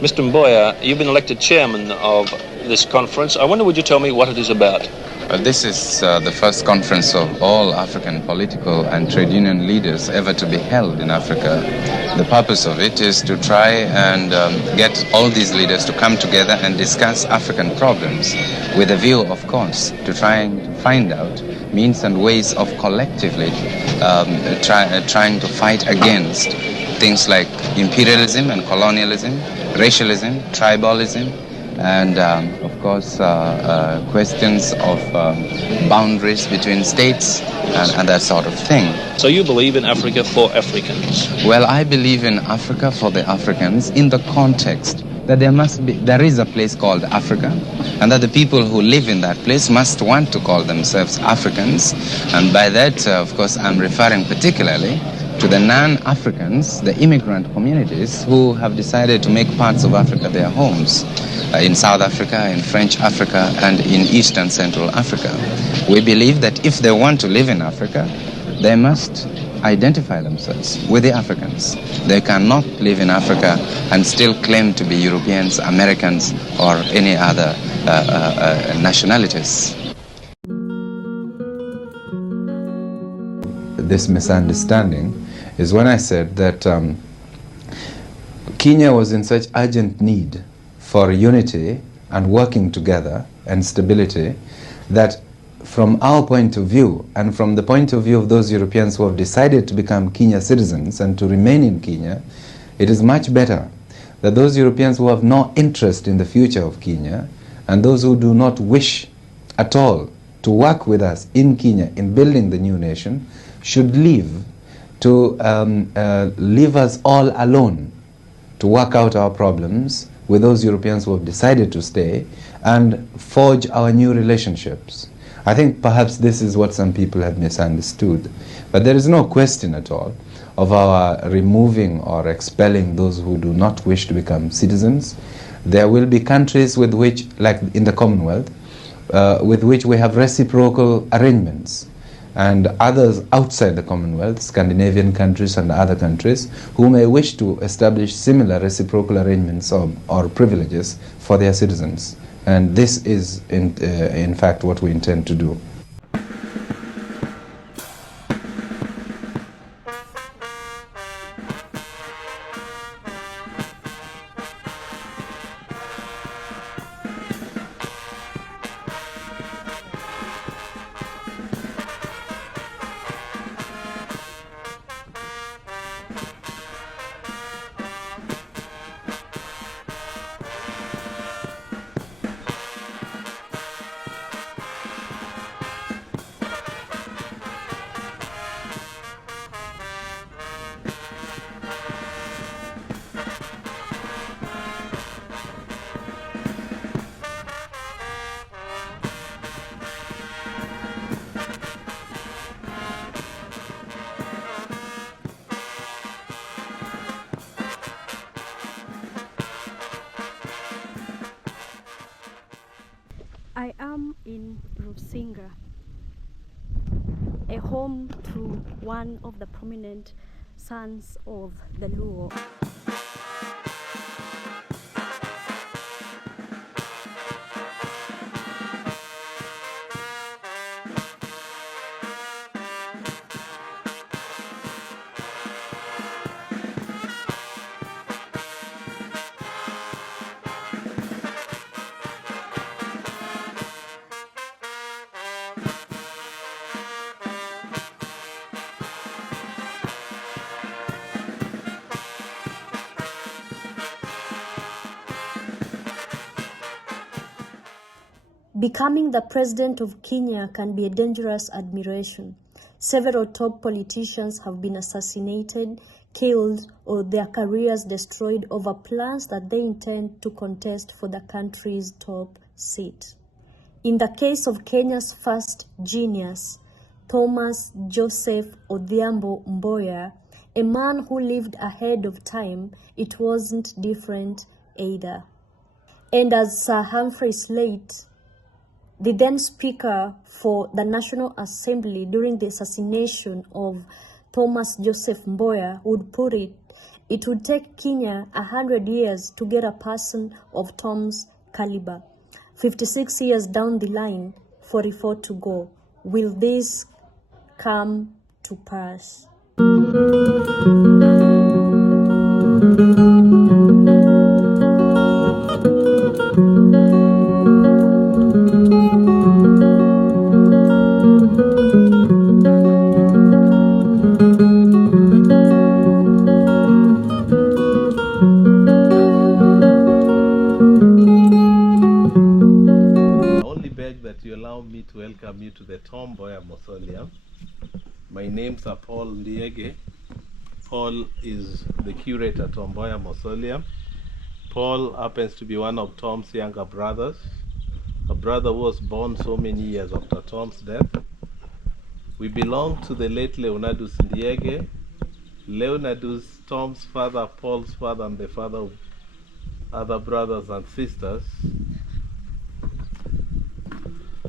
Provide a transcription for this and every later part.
Mr. Mboya, you've been elected chairman of this conference. I wonder, would you tell me what it is about? This is the first conference of all African political and trade union leaders ever to be held in Africa. The purpose of it is to try and get all these leaders to come together and discuss African problems with a view, of course, to try and find out means and ways of collectively trying to fight against things like imperialism and colonialism, racialism, tribalism, and of course questions of boundaries between states and that sort of thing. So you believe in Africa for Africans? Well, I believe in Africa for the Africans in the context that there is a place called Africa, and that the people who live in that place must want to call themselves Africans. And by that, of course, I'm referring particularly to the non-Africans, the immigrant communities who have decided to make parts of Africa their homes, in South Africa, in French Africa, and in Eastern Central Africa. We believe that if they want to live in Africa, they must identify themselves with the Africans. They cannot live in Africa and still claim to be Europeans, Americans, or any other nationalities. This misunderstanding is when I said that Kenya was in such urgent need for unity and working together and stability that from our point of view and from the point of view of those Europeans who have decided to become Kenya citizens and to remain in Kenya, it is much better that those Europeans who have no interest in the future of Kenya and those who do not wish at all to work with us in Kenya in building the new nation should leave to leave us all alone to work out our problems with those Europeans who have decided to stay and forge our new relationships. I think perhaps this is what some people have misunderstood. But there is no question at all of our removing or expelling those who do not wish to become citizens. There will be countries with which, like in the Commonwealth, with which we have reciprocal arrangements, and others outside the Commonwealth, Scandinavian countries and other countries, who may wish to establish similar reciprocal arrangements or privileges for their citizens. And this is, in fact, what we intend to do. I am in Rusinga, a home to one of the prominent sons of the Luo. Becoming the president of Kenya can be a dangerous admiration. Several top politicians have been assassinated, killed, or their careers destroyed over plans that they intend to contest for the country's top seat. In the case of Kenya's first genius, Thomas Joseph Odhiambo Mboya, a man who lived ahead of time, it wasn't different either. And as Sir Humphrey Slate, the then Speaker for the National Assembly during the assassination of Thomas Joseph Mboya, would put it, It would take Kenya 100 years to get a person of Tom's caliber. 56 years down the line, 44 to go. Will this come to pass? To welcome you to the Tom Mboya Mausoleum. My name's Paul Ndiege. Paul is the curator at Tom Mboya Mausoleum. Paul happens to be one of Tom's younger brothers. A brother who was born so many years after Tom's death. We belong to the late Leonardus Ndiege. Leonardus, Tom's father, Paul's father, and the father of other brothers and sisters,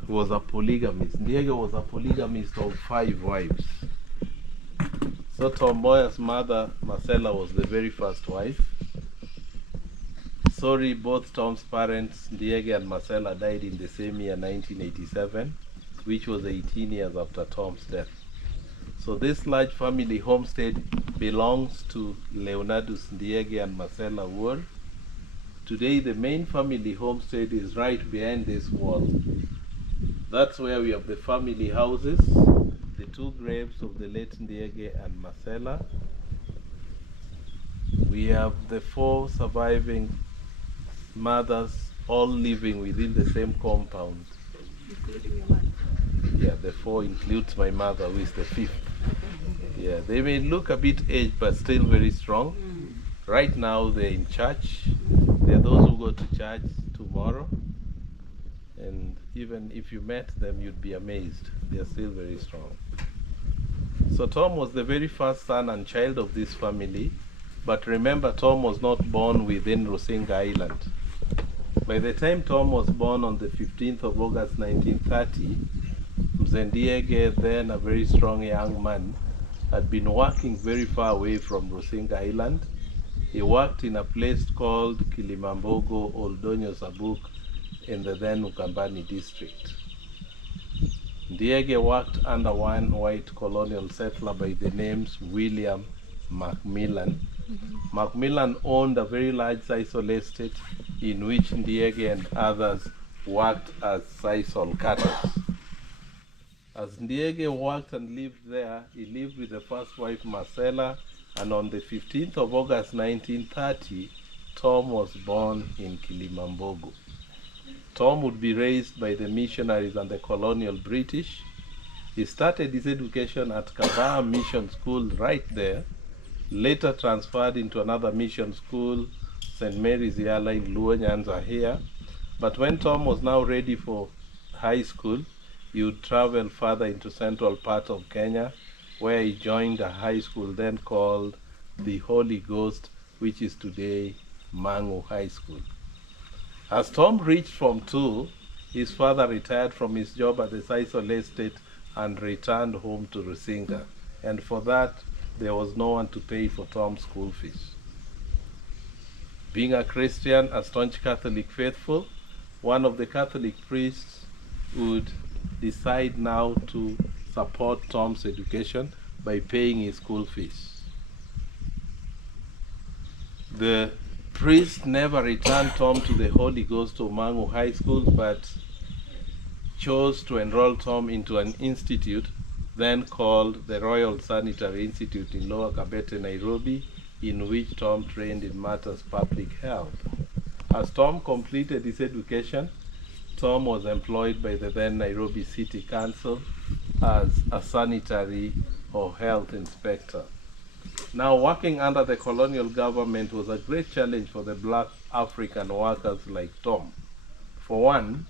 was a polygamist. Ndiege was a polygamist of 5 wives. So Tom Mboya's mother, Marcella, was the very first wife. Sorry, both Tom's parents, Ndiege and Marcella, died in the same year, 1987, which was 18 years after Tom's death. So this large family homestead belongs to Leonardus Ndiege and Marcella Wood. Today, the main family homestead is right behind this wall. That's where we have the family houses, the 2 graves of the late Ndiege and Marcella. We have the 4 surviving mothers all living within the same compound. Including your mother? Yeah, the 4 includes my mother, who is the 5th. Yeah, they may look a bit aged, but still very strong. Right now, they're in church. There are those who go to church tomorrow. And even if you met them, you'd be amazed. They are still very strong. So Tom was the very first son and child of this family. But remember, Tom was not born within Rusinga Island. By the time Tom was born on the 15th of August 1930, Mzee Ndiege, then a very strong young man, had been working very far away from Rusinga Island. He worked in a place called Kilimambogo, Oldonyo Sabuk, in the then Ukambani district. Ndiege worked under one white colonial settler by the names William Macmillan. Macmillan owned a very large sisal estate in which Ndiege and others worked as sisal cutters. As Ndiege worked and lived there, he lived with the first wife Marcella, and on the 15th of August 1930, Tom was born in Kilimambogo. Tom would be raised by the missionaries and the colonial British. He started his education at Kabaha Mission School right there, later transferred into another mission school, St. Mary's Yala in Luo Nyanza here. But when Tom was now ready for high school, he would travel further into central part of Kenya, where he joined a high school then called the Holy Ghost, which is today Mangu High School. As Tom reached Form 2, his father retired from his job at the sisal estate and returned home to Rusinga. And for that, there was no one to pay for Tom's school fees. Being a Christian, a staunch Catholic faithful, one of the Catholic priests would decide now to support Tom's education by paying his school fees. The priest never returned Tom to the Holy Ghost of Mangu High School, but chose to enroll Tom into an institute then called the Royal Sanitary Institute in Lower Kabete, Nairobi, in which Tom trained in matters public health. As Tom completed his education, Tom was employed by the then Nairobi City Council as a sanitary or health inspector. Now, working under the colonial government was a great challenge for the black African workers like Tom. For one,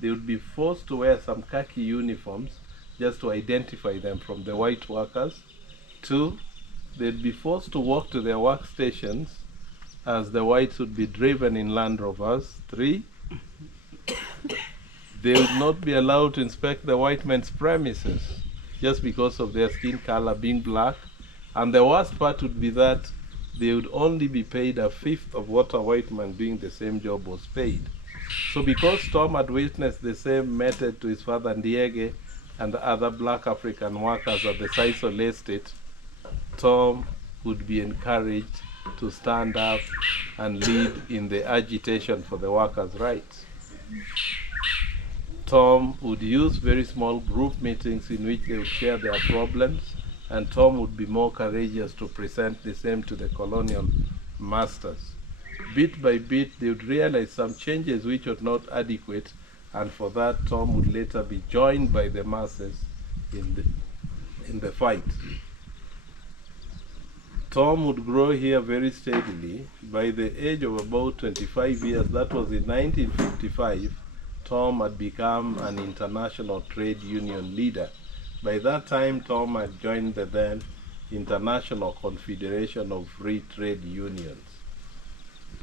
they would be forced to wear some khaki uniforms just to identify them from the white workers. 2, they'd be forced to walk to their workstations as the whites would be driven in Land Rovers. 3, they would not be allowed to inspect the white men's premises just because of their skin color being black. And the worst part would be that they would only be paid a fifth of what a white man doing the same job was paid. So because Tom had witnessed the same method to his father Ndiege and the other black African workers at the Sisal estate, Tom would be encouraged to stand up and lead in the agitation for the workers' rights. Tom would use very small group meetings in which they would share their problems, and Tom would be more courageous to present the same to the colonial masters. Bit by bit, they would realize some changes which were not adequate, and for that, Tom would later be joined by the masses in the fight. Tom would grow here very steadily. By the age of about 25 years, that was in 1955, Tom had become an international trade union leader. By that time, Tom had joined the then International Confederation of Free Trade Unions.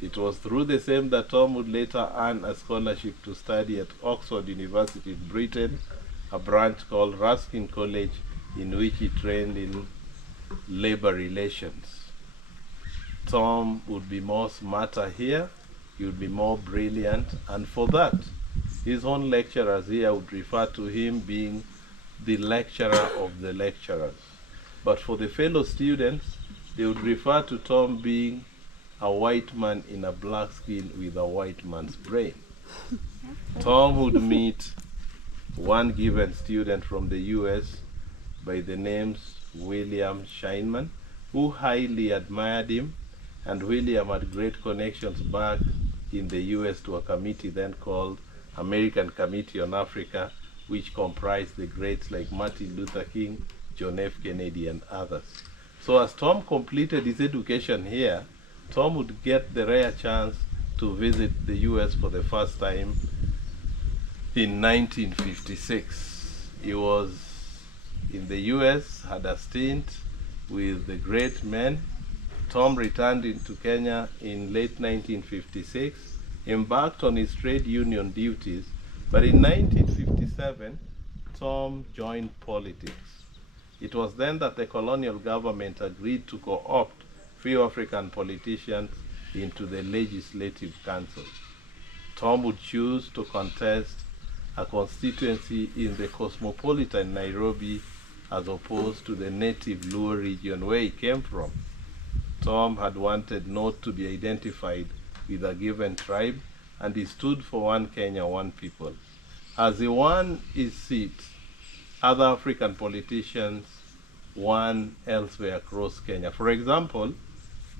It was through the same that Tom would later earn a scholarship to study at Oxford University in Britain, a branch called Ruskin College, in which he trained in labor relations. Tom would be more smarter here, he would be more brilliant, and for that, his own lecturers here would refer to him being the lecturer of the lecturers. But for the fellow students, they would refer to Tom being a white man in a black skin with a white man's brain. Tom would meet one given student from the US by the name William Scheinman, who highly admired him, and William had great connections back in the US to a committee then called American Committee on Africa, which comprised the greats like Martin Luther King, John F. Kennedy, and others. So as Tom completed his education here, Tom would get the rare chance to visit the US for the first time in 1956. He was in the US, had a stint with the great men. Tom returned into Kenya in late 1956, embarked on his trade union duties, but in 1957, Tom joined politics. It was then that the colonial government agreed to co-opt few African politicians into the Legislative Council. Tom would choose to contest a constituency in the cosmopolitan Nairobi as opposed to the native Luo region where he came from. Tom had wanted not to be identified with a given tribe, and he stood for one Kenya, one people. As he won his seat, other African politicians won elsewhere across Kenya. For example,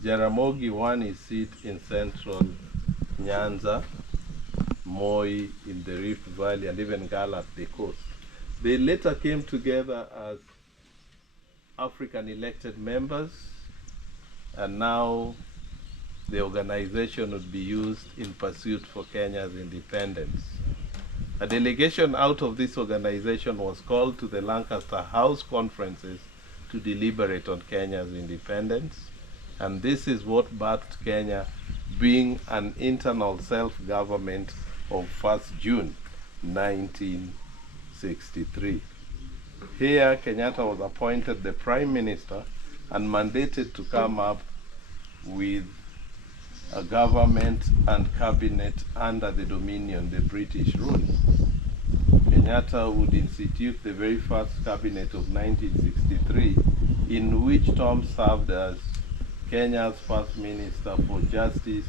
Jaramogi won his seat in central Nyanza, Moi in the Rift Valley, and even Gala at the coast. They later came together as African elected members, and now the organization would be used in pursuit for Kenya's independence. A delegation out of this organization was called to the Lancaster House Conferences to deliberate on Kenya's independence, and this is what birthed Kenya being an internal self-government of 1st June 1963. Here, Kenyatta was appointed the Prime Minister and mandated to come up with a government and cabinet under the dominion, the British rule. Kenyatta would institute the very first cabinet of 1963, in which Tom served as Kenya's first minister for justice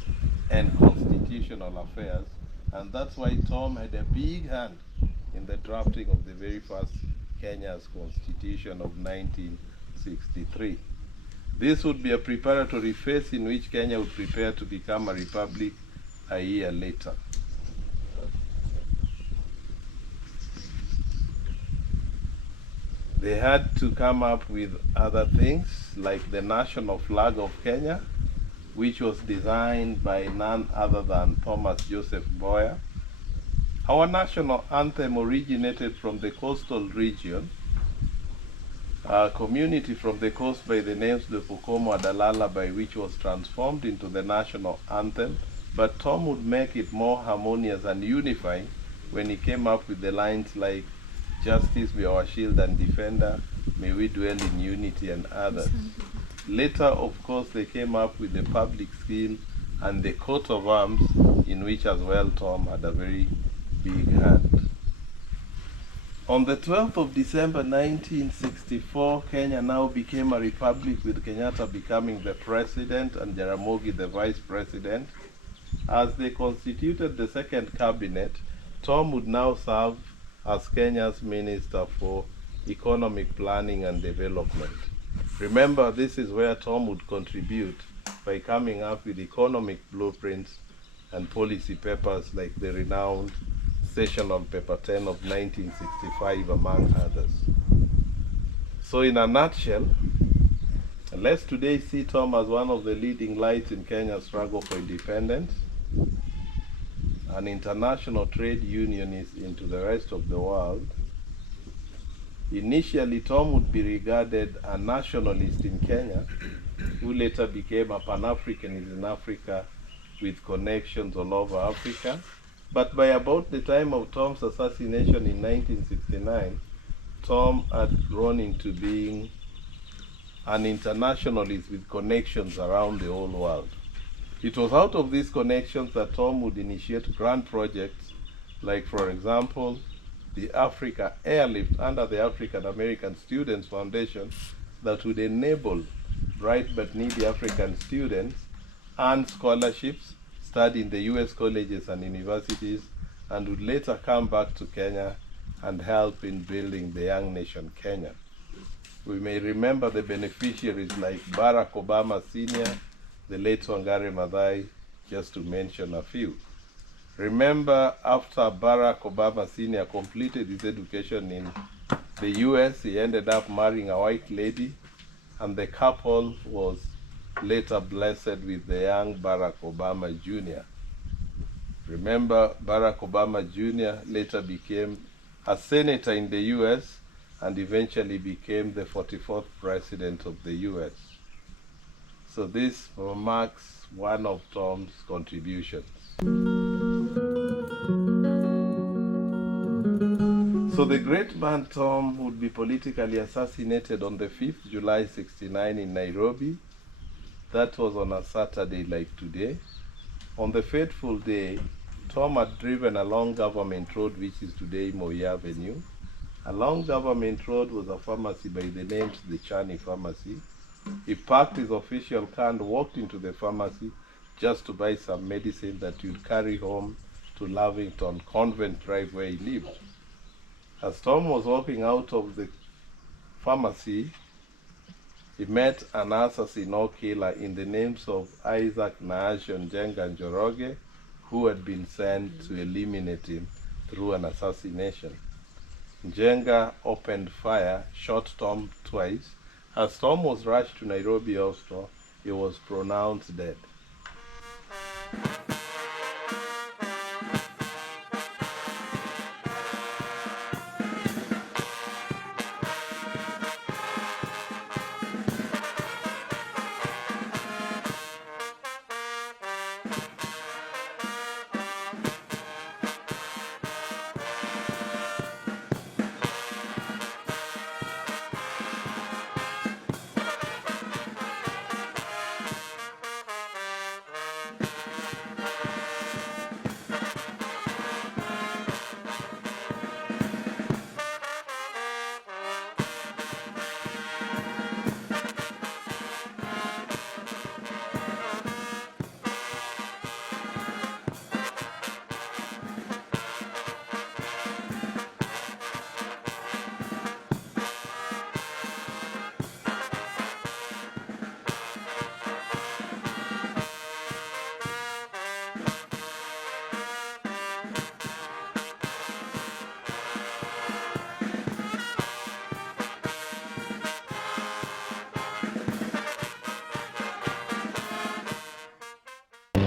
and constitutional affairs, and that's why Tom had a big hand in the drafting of the very first Kenya's constitution of 1963. This would be a preparatory phase in which Kenya would prepare to become a republic a year later. They had to come up with other things like the national flag of Kenya, which was designed by none other than Thomas Joseph Mboya. Our national anthem originated from the coastal region, a community from the coast by the names the Pukomo Adalala, by which was transformed into the national anthem, but Tom would make it more harmonious and unifying when he came up with the lines like, "Justice be our shield and defender, may we dwell in unity," and others. Later, of course, they came up with the public seal and the coat of arms, in which as well Tom had a very big hand. On the 12th of December 1964, Kenya now became a republic, with Kenyatta becoming the president and Jaramogi the vice president. As they constituted the second cabinet, Tom would now serve as Kenya's Minister for Economic Planning and Development. Remember, this is where Tom would contribute by coming up with economic blueprints and policy papers like the renowned Sessional Paper 10 of 1965, among others. So in a nutshell, let's today see Tom as one of the leading lights in Kenya's struggle for independence, an international trade unionist into the rest of the world. Initially, Tom would be regarded a nationalist in Kenya, who later became a Pan-Africanist in Africa with connections all over Africa. But by about the time of Tom's assassination in 1969, Tom had grown into being an internationalist with connections around the whole world. It was out of these connections that Tom would initiate grand projects like, for example, the Africa Airlift under the African American Students Foundation that would enable bright but needy African students earn scholarships, study in the US colleges and universities, and would later come back to Kenya and help in building the young nation Kenya. We may remember the beneficiaries like Barack Obama Sr., the late Wangari Maathai, just to mention a few. Remember, after Barack Obama Sr. completed his education in the US, he ended up marrying a white lady, and the couple was later blessed with the young Barack Obama Jr. Remember, Barack Obama Jr. later became a senator in the US and eventually became the 44th president of the US. So this marks one of Tom's contributions. So the great man Tom would be politically assassinated on the 5th July 69 in Nairobi. That was on a Saturday like today. On the fateful day, Tom had driven along Government Road, which is today Moi Avenue. Along Government Road was a pharmacy by the name of the Chani Pharmacy. He parked his official car and walked into the pharmacy just to buy some medicine that he would carry home to Lavington Convent Drive, where he lived. As Tom was walking out of the pharmacy, he met an assassin or killer in the names of Isaac Naashon Njenga Njoroge, who had been sent to eliminate him through an assassination. Njenga opened fire, shot Tom twice. As Tom was rushed to Nairobi Hospital, he was pronounced dead.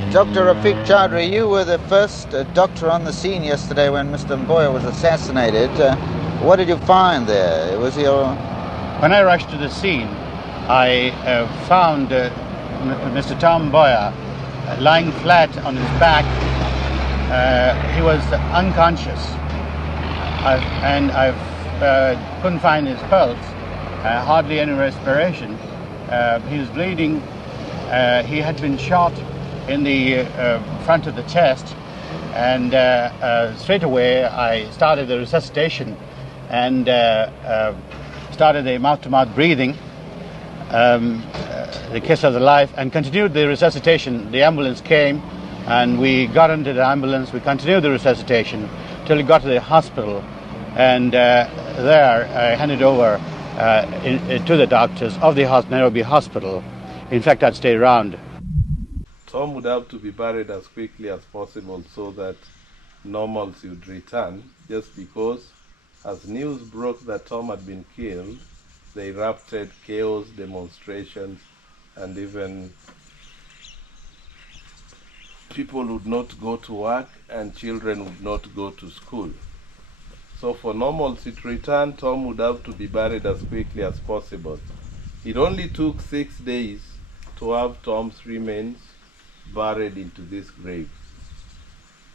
Dr. Rafiq Chaudhry, you were the first doctor on the scene yesterday when Mr. Mboya was assassinated. What did you find there? Was your... When I rushed to the scene, I found Mr. Tom Mboya lying flat on his back. He was unconscious, and I couldn't find his pulse, hardly any respiration. He was bleeding. He had been shot in the front of the chest, and straight away I started the resuscitation and started the mouth-to-mouth breathing, the kiss of the life, and continued the resuscitation. The ambulance came and we got into the ambulance. We continued the resuscitation till we got to the hospital, and there I handed over to the doctors of the Nairobi hospital. In fact, I'd stay around. Tom would have to be buried as quickly as possible so that normalcy would return, just because as news broke that Tom had been killed, they erupted chaos, demonstrations, and even people would not go to work and children would not go to school. So for normalcy to return, Tom would have to be buried as quickly as possible. It only took 6 days to have Tom's remains buried into this grave.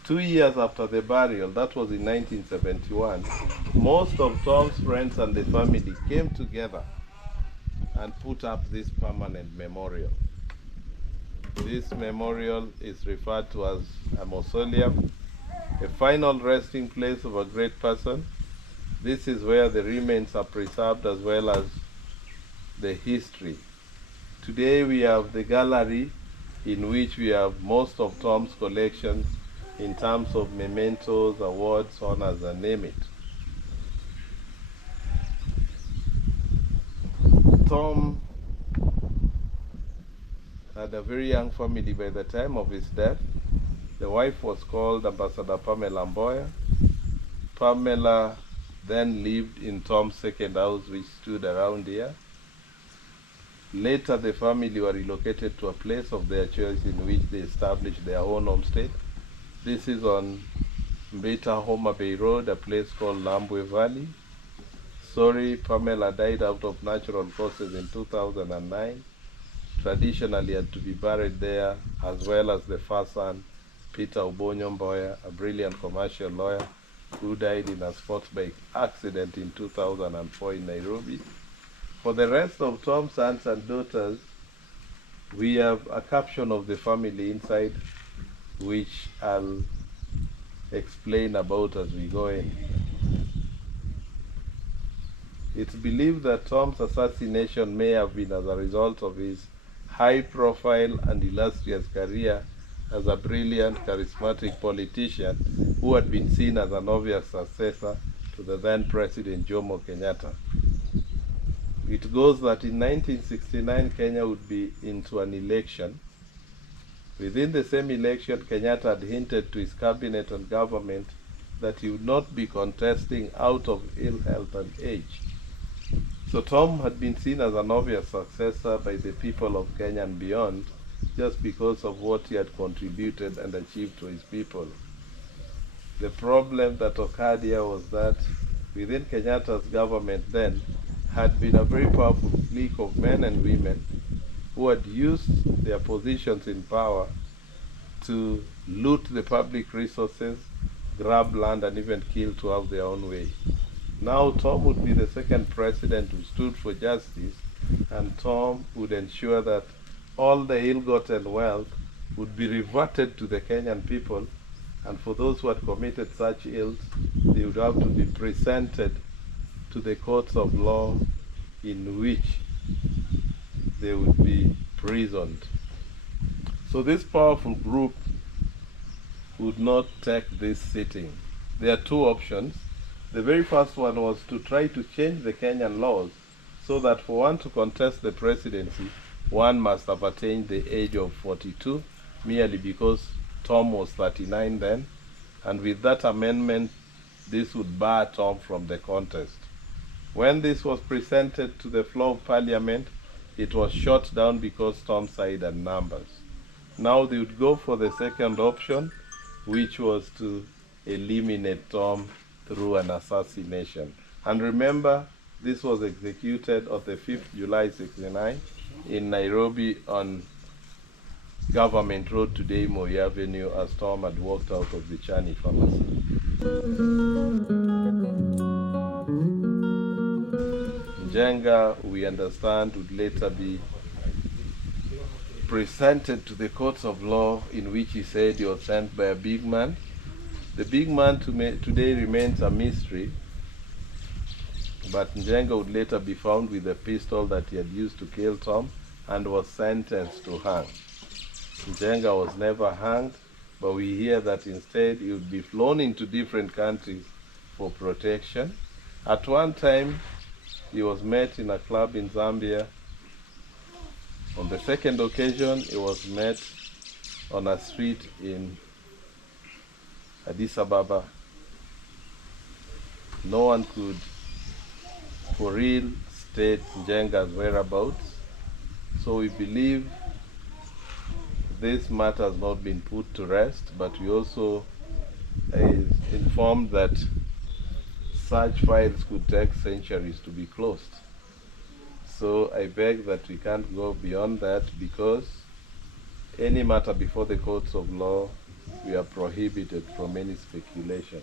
2 years after the burial, that was in 1971, most of Tom's friends and the family came together and put up this permanent memorial. This memorial is referred to as a mausoleum, a final resting place of a great person. This is where the remains are preserved as well as the history. Today we have the gallery in which we have most of Tom's collections in terms of mementos, awards, honors, and name it. Tom had a very young family by the time of his death. The wife was called Ambassador Pamela Mboya. Pamela then lived in Tom's second house, which stood around here. Later, the family were relocated to a place of their choice in which they established their own homestead. This is on Mbita Homabay Road, a place called Lambwe Valley. Sorry, Pamela died out of natural causes in 2009. Traditionally had to be buried there, as well as the first son, Peter Obonyo Mboya, a brilliant commercial lawyer who died in a sports bike accident in 2004 in Nairobi. For the rest of Tom's sons and daughters, we have a caption of the family inside, which I'll explain about as we go in. It's believed that Tom's assassination may have been as a result of his high-profile and illustrious career as a brilliant, charismatic politician who had been seen as an obvious successor to the then President Jomo Kenyatta. It goes that in 1969, Kenya would be into an election. Within the same election, Kenyatta had hinted to his cabinet and government that he would not be contesting out of ill health and age. So Tom had been seen as an obvious successor by the people of Kenya and beyond, just because of what he had contributed and achieved to his people. The problem that occurred here was that within Kenyatta's government then had been a very powerful clique of men and women who had used their positions in power to loot the public resources, grab land, and even kill to have their own way. Now Tom would be the second president who stood for justice, and Tom would ensure that all the ill-gotten wealth would be reverted to the Kenyan people, and for those who had committed such ills, they would have to be presented to the courts of law in which they would be imprisoned. So this powerful group would not take this sitting. There are two options. The very first one was to try to change the Kenyan laws so that for one to contest the presidency, one must have attained the age of 42, merely because Tom was 39 then, and with that amendment, this would bar Tom from the contest. When this was presented to the floor of Parliament, it was shot down because Tom side had numbers. Now they would go for the second option, which was to eliminate Tom through an assassination. And remember, this was executed on the 5th July 1969 in Nairobi on Government Road, today Moi Avenue, as Tom had walked out of the Chani pharmacy. Njenga, we understand, would later be presented to the courts of law, in which he said he was sent by a big man. The big man today remains a mystery, but Njenga would later be found with a pistol that he had used to kill Tom and was sentenced to hang. Njenga was never hanged, but we hear that instead he would be flown into different countries for protection. At one time, he was met in a club in Zambia. On the second occasion, he was met on a street in Addis Ababa. No one could, for real, state Njenga's whereabouts. So we believe this matter has not been put to rest, but we also informed that such files could take centuries to be closed. So I beg that we can't go beyond that, because any matter before the courts of law, we are prohibited from any speculation.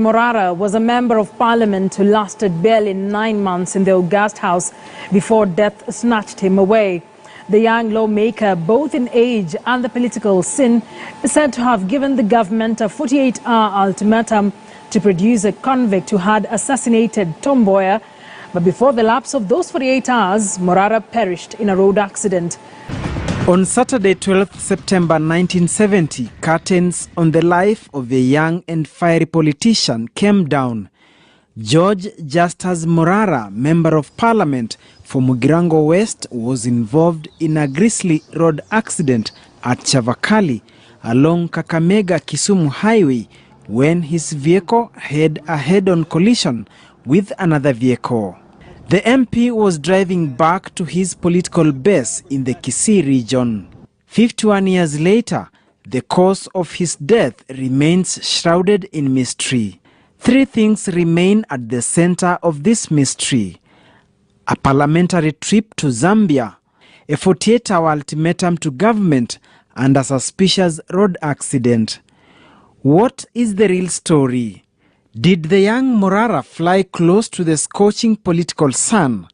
Morara was a member of parliament who lasted barely 9 months in the august house before death snatched him away. The young lawmaker, both in age and the political scene, is said to have given the government a 48-hour ultimatum to produce a convict who had assassinated Tom Mboya. But before the lapse of those 48 hours, Morara perished in a road accident. On Saturday, 12th September 1970, curtains on the life of a young and fiery politician came down. George Justus Morara, Member of Parliament for Mugirango West, was involved in a grisly road accident at Chavakali along Kakamega-Kisumu Highway when his vehicle had a head-on collision with another vehicle. The MP was driving back to his political base in the Kisii region. 51 years later, the cause of his death remains shrouded in mystery. 3 things remain at the center of this mystery: a parliamentary trip to Zambia, a 48-hour ultimatum to government, and a suspicious road accident. What is the real story? Did the young Morara fly close to the scorching political sun?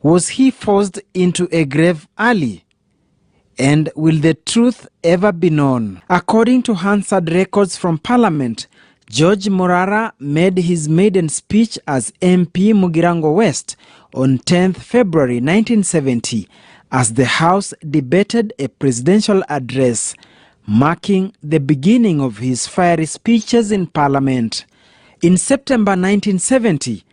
Was he forced into a grave early? And will the truth ever be known? According to Hansard records from Parliament, George Morara made his maiden speech as MP Mugirango West on 10th February 1970 as the House debated a presidential address, marking the beginning of his fiery speeches in Parliament. In September 1970,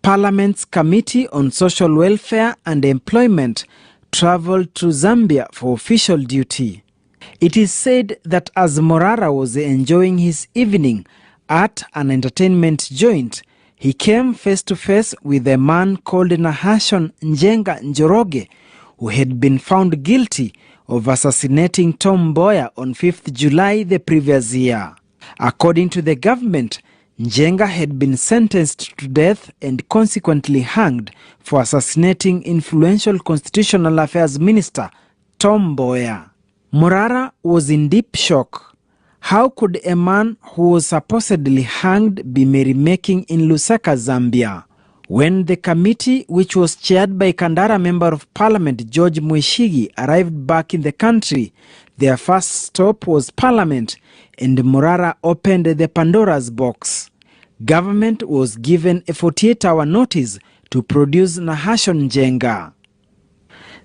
Parliament's Committee on Social Welfare and Employment traveled to Zambia for official duty. It is said that as Morara was enjoying his evening at an entertainment joint, he came face to face with a man called Nahashon Njenga Njoroge, who had been found guilty of assassinating Tom Mboya on 5th July the previous year. According to the government, Njenga had been sentenced to death and consequently hanged for assassinating influential Constitutional Affairs Minister Tom Mboya. Morara was in deep shock. How could a man who was supposedly hanged be merrymaking in Lusaka, Zambia? When the committee, which was chaired by Kandara Member of Parliament George Mweshigi, arrived back in the country, their first stop was Parliament, and Morara opened the Pandora's box. Government was given a 48-hour notice to produce Nahashon Njenga.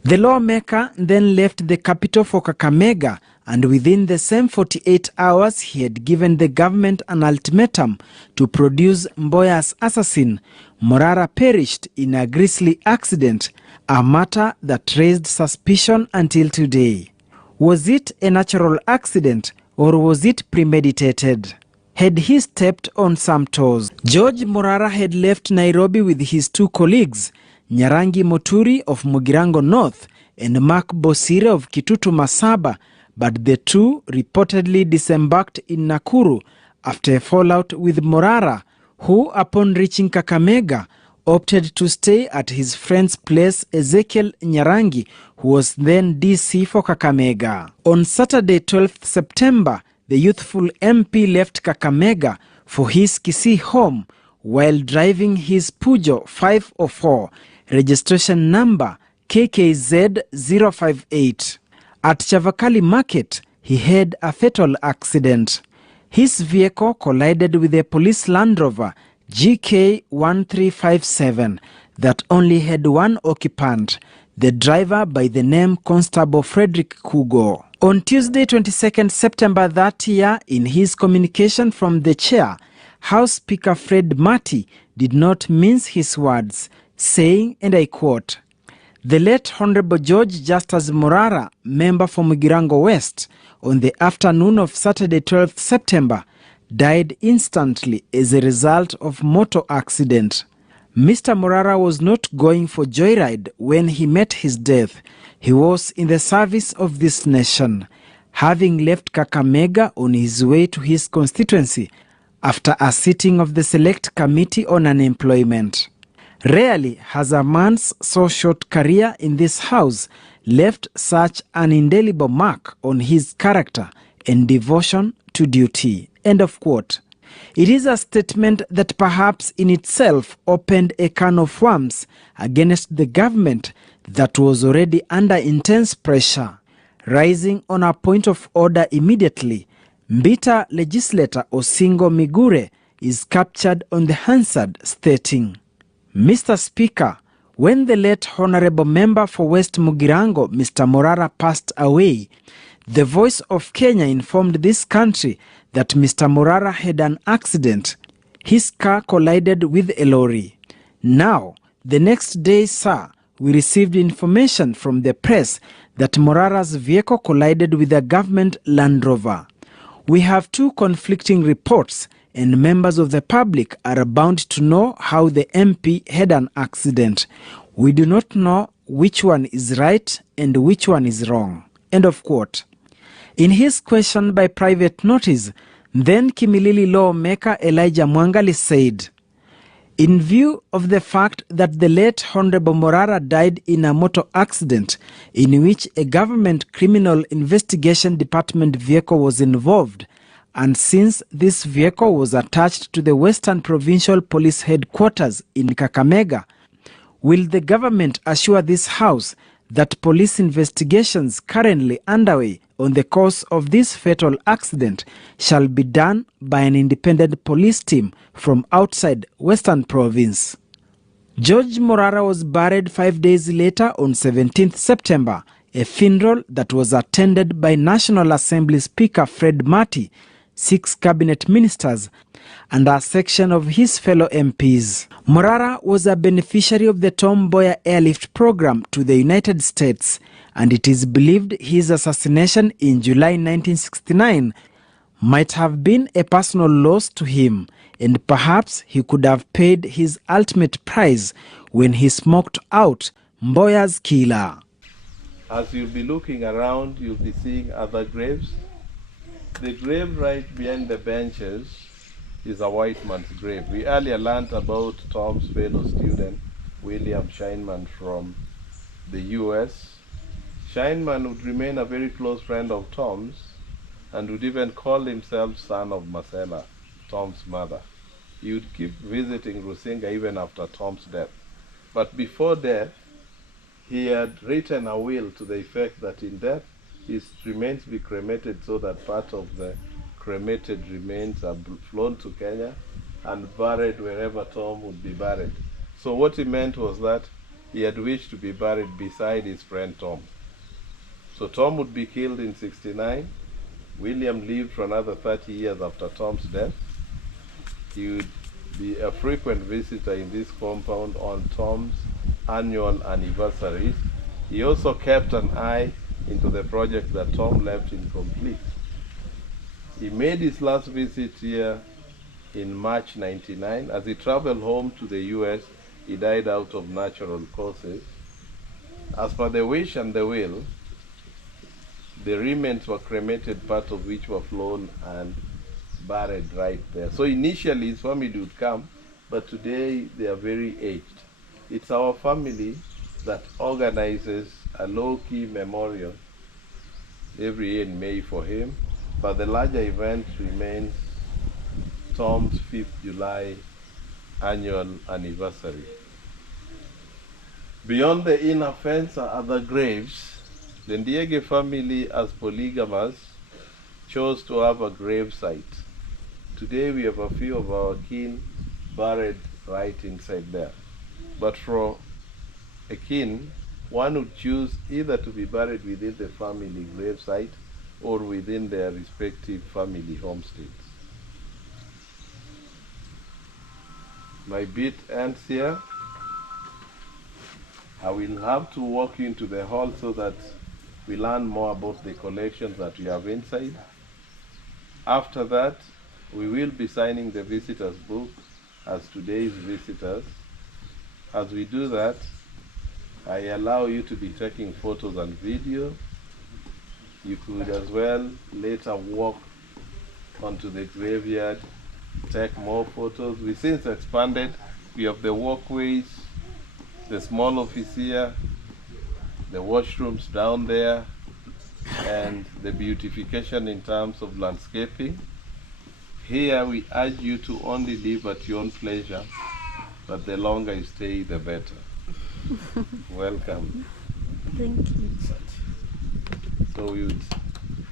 The lawmaker then left the capital for Kakamega, and within the same 48 hours he had given the government an ultimatum to produce Mboya's assassin. Morara perished in a grisly accident, a matter that raised suspicion until today. Was it a natural accident or was it premeditated? Had he stepped on some toes? George Morara had left Nairobi with his 2 colleagues, Nyarangi Moturi of Mugirango North and Mark Bosire of Kitutu Masaba, but the two reportedly disembarked in Nakuru after a fallout with Morara, who, upon reaching Kakamega, opted to stay at his friend's place Ezekiel Nyarangi, who was then DC for Kakamega. On Saturday 12th September, the youthful MP left Kakamega for his Kisii home while driving his Peugeot 504, registration number KKZ 058. At Chavakali Market, he had a fatal accident. His vehicle collided with a police Land Rover GK 1357 that only had one occupant, the driver by the name Constable Frederick Kugo. On Tuesday 22nd September that year, in his communication from the chair, House Speaker Fred Mati did not mince his words, saying, and I quote, "The late Honorable George Justus Morara, member for Mugirango West, on the afternoon of Saturday 12th September, died instantly as a result of motor accident. Mr. Morara was not going for joyride when he met his death. He was in the service of this nation, having left Kakamega on his way to his constituency after a sitting of the Select Committee on Unemployment. Rarely has a man's so short career in this house left such an indelible mark on his character and devotion to duty." End of quote. It is a statement that perhaps in itself opened a can of worms against the government that was already under intense pressure. Rising on a point of order immediately, Mbita legislator Osingo Migure is captured on the Hansard, stating, "Mr. Speaker, when the late Honorable Member for West Mugirango, Mr. Morara, passed away, the Voice of Kenya informed this country that Mr. Morara had an accident. His car collided with a lorry. Now, the next day, sir, we received information from the press that Morara's vehicle collided with a government Land Rover. We have two conflicting reports, and members of the public are bound to know how the MP had an accident. We do not know which one is right and which one is wrong." End of quote. In his question by private notice, then Kimilili lawmaker Elijah Mwangali said, "In view of the fact that the late Honorable Morara died in a motor accident in which a government criminal investigation department vehicle was involved, and since this vehicle was attached to the Western Provincial Police Headquarters in Kakamega, will the government assure this House that police investigations currently underway on the cause of this fatal accident shall be done by an independent police team from outside Western Province?" George Morara was buried 5 days later on 17th September, a funeral that was attended by National Assembly Speaker Fred Mati, 6 cabinet ministers, and a section of his fellow MPs. Morara was a beneficiary of the Tom Mboya airlift program to the United States, and it is believed his assassination in July 1969 might have been a personal loss to him, and perhaps he could have paid his ultimate price when he smoked out Mboya's killer. As you'll be looking around, you'll be seeing other graves. The grave right behind the benches is a white man's grave. We earlier learned about Tom's fellow student, William Scheinman, from the US. Scheinman would remain a very close friend of Tom's and would even call himself son of Marcella, Tom's mother. He would keep visiting Rusinga even after Tom's death. But before death, he had written a will to the effect that in death, his remains be cremated so that part of the cremated remains are flown to Kenya and buried wherever Tom would be buried. So what he meant was that he had wished to be buried beside his friend Tom. So Tom would be killed in 69. William lived for another 30 years after Tom's death. He would be a frequent visitor in this compound on Tom's annual anniversaries. He also kept an eye into the project that Tom left incomplete. He made his last visit here in March 99. As he traveled home to the US, he died out of natural causes. As per the wish and the will, the remains were cremated, part of which were flown and buried right there. So initially his family would come, but today they are very aged. It's our family that organizes a low-key memorial every year in May for him, but the larger event remains Tom's 5th July annual anniversary. Beyond the inner fence are other graves. The Ndiege family, as polygamous, chose to have a grave site. Today we have a few of our kin buried right inside there. But for a kin, one would choose either to be buried within the family grave site or within their respective family homesteads. My bit ends here. I will have to walk you into the hall so that we learn more about the collections that we have inside. After that, we will be signing the visitors book as today's visitors. As we do that, I allow you to be taking photos and video. You could as well later walk onto the graveyard, take more photos. We since expanded. We have the walkways, the small office here, the washrooms down there, and the beautification in terms of landscaping. Here we urge you to only live at your own pleasure, but the longer you stay, the better. Welcome. Thank you. So we would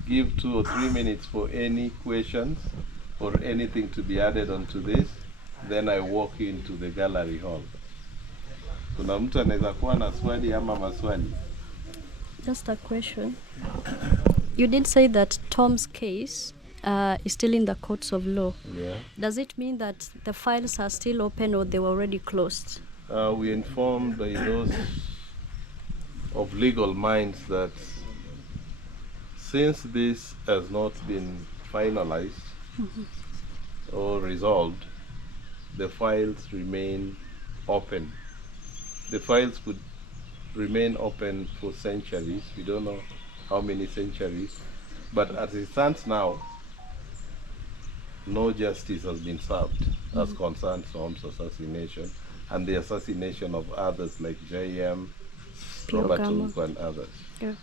give 2 or 3 minutes for any questions or anything to be added onto this. Then I walk into the gallery hall. Kuna mtu anaweza kuwa na swali ama maswali? Just a question. You did say that Tom's case is still in the courts of law. Yeah. Does it mean that the files are still open or they were already closed? We informed by those of legal minds that since this has not been finalized or resolved, the files remain open. The files could remain open for centuries. We don't know how many centuries, but as it stands now, no justice has been served as concerns Tom's assassination and the assassination of others like J.M., Robert Uganda and others. Yeah.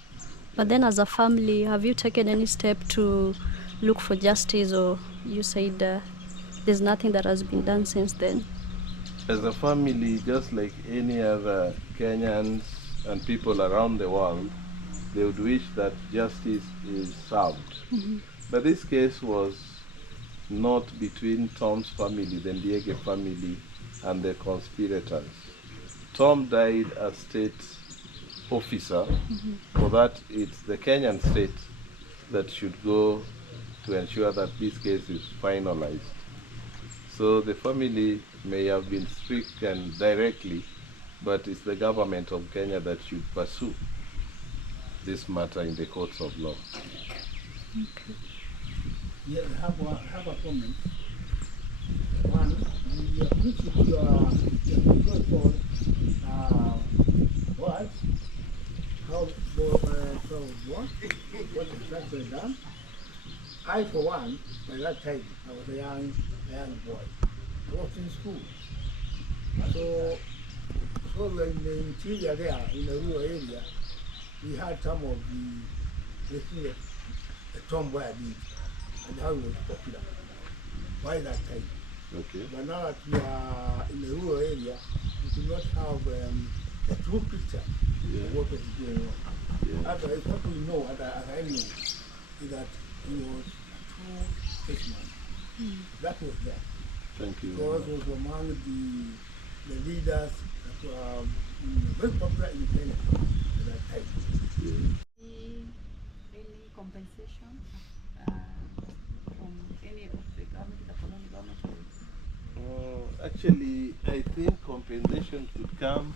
But then as a family, have you taken any step to look for justice, or you said there's nothing that has been done since then? As a family, just like any other Kenyans and people around the world, they would wish that justice is served. But this case was not between Tom's family, the Ndiege family, and the conspirators. Tom died as state officer, for that it's the Kenyan state that should go to ensure that this case is finalized. So the family may have been stricken directly, but it's the government of Kenya that should pursue this matter in the courts of law. Okay. Yeah, I have a comment. One, which is your good for what? How what exactly done? I, for one, by that time, I was a young boy. I was in school. So in the interior there, in the rural area, we had some of the Tom Mboya did, and how it was popular by that time. Okay. But now that we are in the rural area, we do not have a true picture of what was going on. Yeah. Otherwise, what we know, as I know, is that he was a true statesman. That was there. Thank you. Because he was among the leaders that were very popular in Kenya at that time. Yeah. Any compensation from any of the government, the colonial government? Actually, I think compensation could come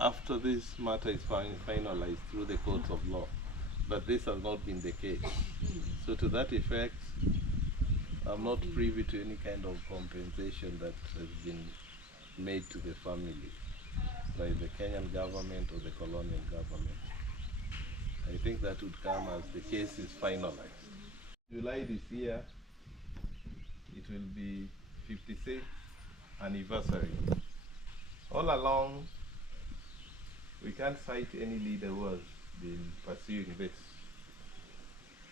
after this matter is finalized through the courts of law. But this has not been the case. So to that effect, I'm not privy to any kind of compensation that has been made to the family. by the Kenyan government or the colonial government. I think that would come as the case is finalized. July this year, it will be 56th anniversary. All along, we can't cite any leader who has been pursuing this.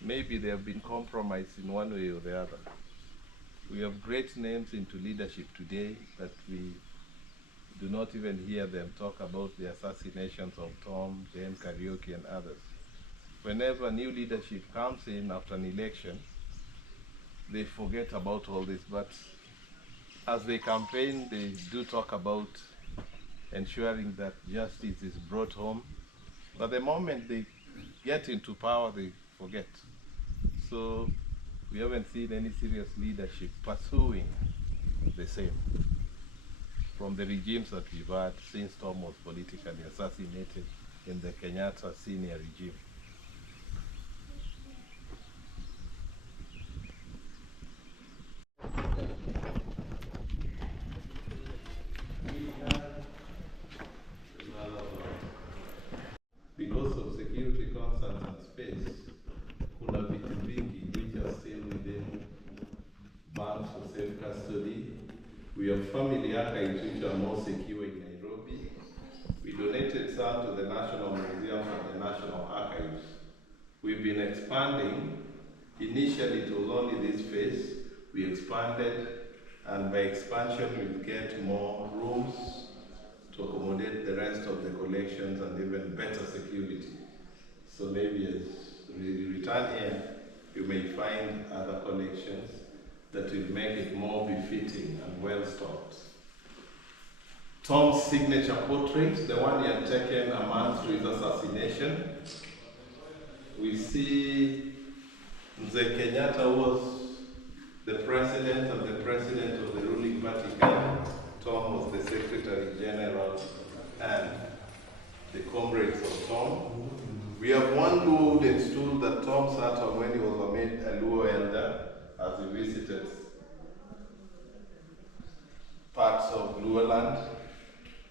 Maybe they have been compromised in one way or the other. We have great names into leadership today that we do not even hear them talk about the assassinations of Tom, Jane, Kariuki, and others. Whenever new leadership comes in after an election, they forget about all this, but as they campaign, they do talk about ensuring that justice is brought home. But the moment they get into power, they forget. So we haven't seen any serious leadership pursuing the same from the regimes that we've had since Tom was politically assassinated in the Kenyatta senior regime. Because of security concerns and space, kuna vitu vingi which are still within banks for safe custody. We have family archives which are more secure in Nairobi. We donated some to the National Museum and the National Archives. We've been expanding. Initially it was only this phase. We expanded, and by expansion we'll get more rooms to accommodate the rest of the collections and even better security. So maybe as we return here, you may find other collections that will make it more befitting and well stocked. Tom's signature portrait, the one he had taken a month to his assassination. We see Mzee Kenyatta was the president and the president of the ruling party. Tom was the Secretary General and the comrades of Tom. We have one golden stool that Tom sat on when he was made a Luo elder as he visited parts of Luoland,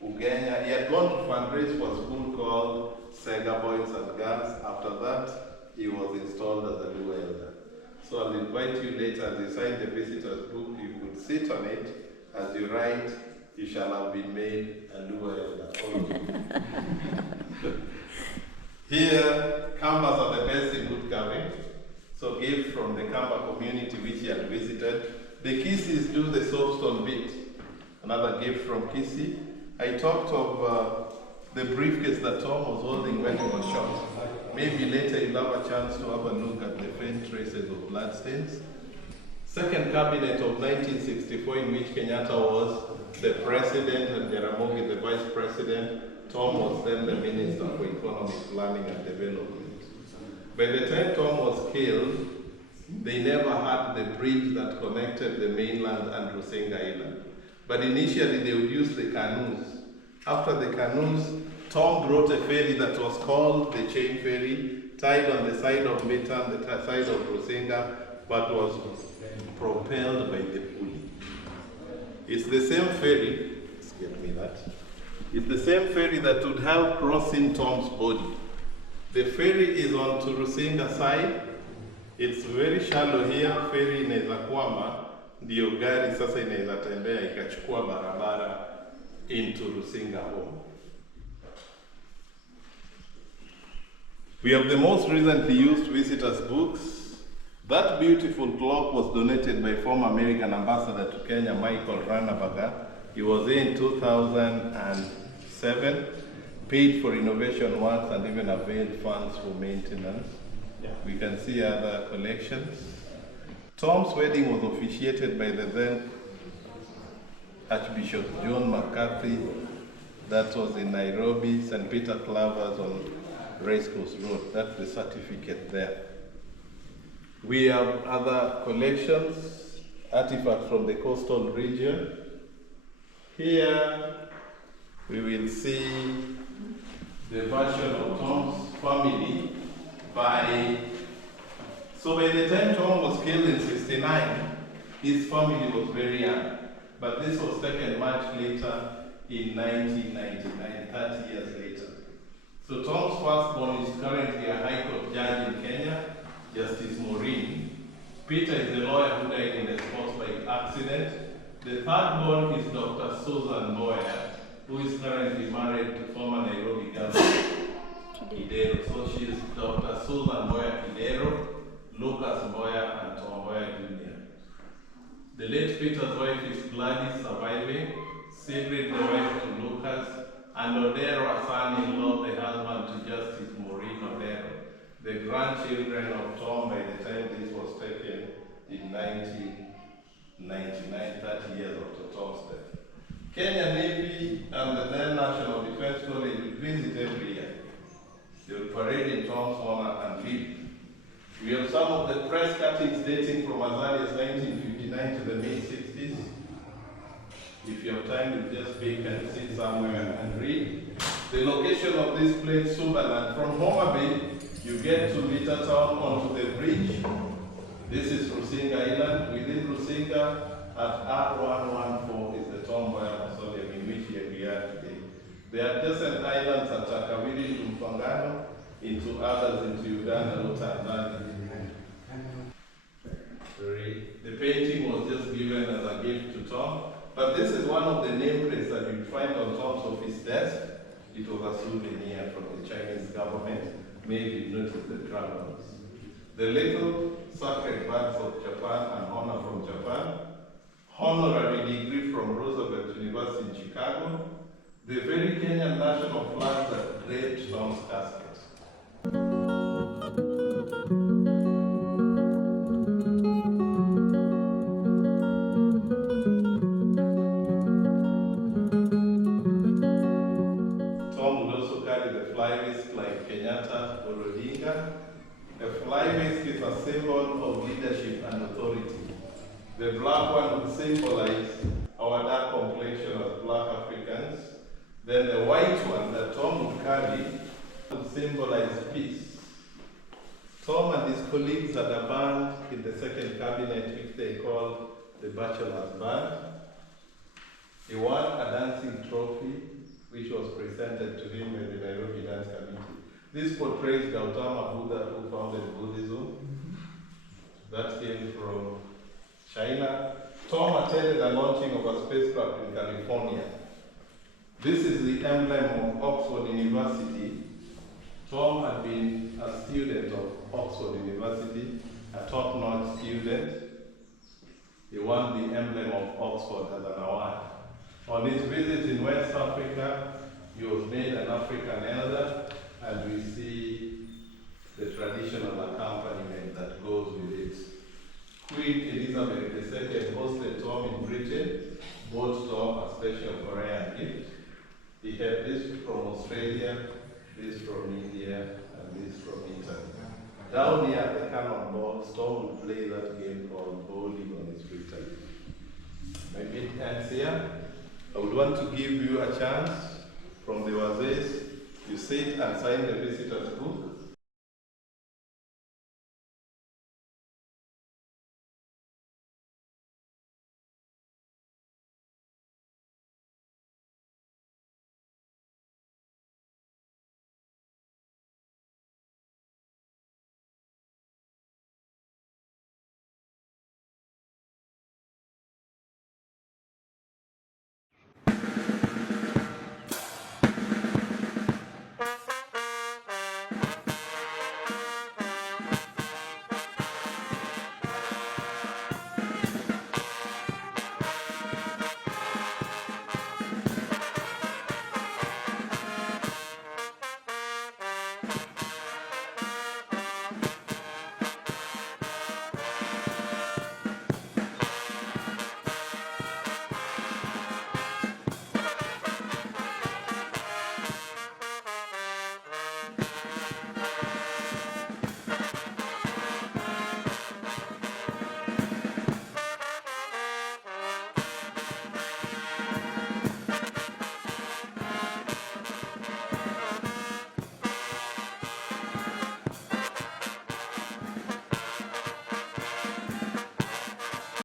Uganda. He had gone to fundraise for a school called Sega Boys and Girls. After that, he was installed as a Luo elder. So I'll invite you later as you sign the visitor's book, you could sit on it. As you write, you shall have been made a Luo elder. Here, Kambas are the best in wood carving. So gifts from the Kamba community which he had visited. The Kisis do the soapstone bit. Another gift from Kisi. I talked of the briefcase that Tom was holding when he was shot. Maybe later you'll have a chance to have a look at the faint traces of bloodstains. Second cabinet of 1964, in which Kenyatta was the president and Jaramogi the vice president. Tom was then the Minister for Economic Planning and Development. By the time Tom was killed, they never had the bridge that connected the mainland and Rusinga Island. But initially they would use the KANUs. After the KANUs, Tom brought a ferry that was called the Chain Ferry, tied on the side of Mitan, the side of Rusinga, but was propelled by the pulley. It's the same ferry, get me that. It's the same ferry that would help crossing Tom's body. The ferry is on to Rusinga side. It's very shallow here. Ferry inaweza kwama, ndio gari sasa inaweza tembea ikachukua barabara into Rusinga home. We have the most recently used visitors' books. That beautiful clock was donated by former American ambassador to Kenya, Michael Ranabaga. He was in 2007, paid for innovation works and even availed funds for maintenance. We can see other collections. Tom's wedding was officiated by the then Archbishop John McCarthy. That was in Nairobi, St. Peter Clavers on Racecourse Road. That's the certificate there. We have other collections, artifacts from the coastal region. Here we will see the version of Tom's family so by the time Tom was killed in 1969, his family was very young. But this was taken much later in 1999, 30 years later. So Tom's firstborn is currently a High Court judge in Kenya, Justice Maureen. Peter is the lawyer who died in a sports bike accident. The thirdborn is Dr. Susan Mboya, who is currently married to former Nairobi Governor Kidero. So she is Dr. Susan Mboya Kidero, Lucas Mboya, and Tom Mboya Jr. The late Peter's wife is Gladys, surviving, Sigrid, the wife to Lucas, and Odero, a son-in-law, the husband to Justice Maureen Odero, the grandchildren of Tom by the time this was taken in 1999, 30 years after Tom's death. Kenya Navy and the then National Defense College will visit every year. They will parade in Tom's honor and leave. We have some of the press cuttings dating from as early as 1959 to the mid-60s. If you have time, you just pick and sit somewhere and read. The location of this place, Subaland, from homabay, you get to Vita Town onto the bridge. This is Rusinga Island. Within Rusinga, at R114 is the Tom Mboya Mausoleum in which we are today. There are adjacent islands at Takawiri, Mfangano, into others into Uganda and Tanzania. The painting was just given as a gift to Tom, but this is one of the nameplates that you find on Tom's office desk. It was a souvenir from the Chinese government. Maybe you notice the travels. The little sacred birds of Japan and honor from Japan. Honorary degree from Roosevelt University in Chicago. The very Kenyan national flag that draped Tom's casket. Tom would also carry the fly whisk like Kenyatta or Odinga. A fly whisk is a symbol of leadership and authority. The black one would symbolize our dark complexion as Black Africans. Then the white one that Tom would carry would symbolize peace. Tom and his colleagues had a band in the second cabinet which they called the Bachelor's Band. He won a dancing trophy which was presented to him by the Nairobi Dance Committee. This portrays Gautama Buddha who founded Buddhism. That came from China. Tom attended the launching of a spacecraft in California. This is the emblem of Oxford University. Tom had been a student of Oxford University, a top-notch student. He won the emblem of Oxford as an award. On his visit in West Africa, he was made an African elder, and we see the traditional accompaniment that goes with it. Queen Elizabeth II hosted Tom in Britain, bought Tom a special Korean gift. He had this from Australia, this from India, and this from Italy. Down here at the cannon box, Tom would play that game called bowling on his free time. Maybe it ends here. I would want to give you a chance from the Wazes. You sit and sign the visitor's book.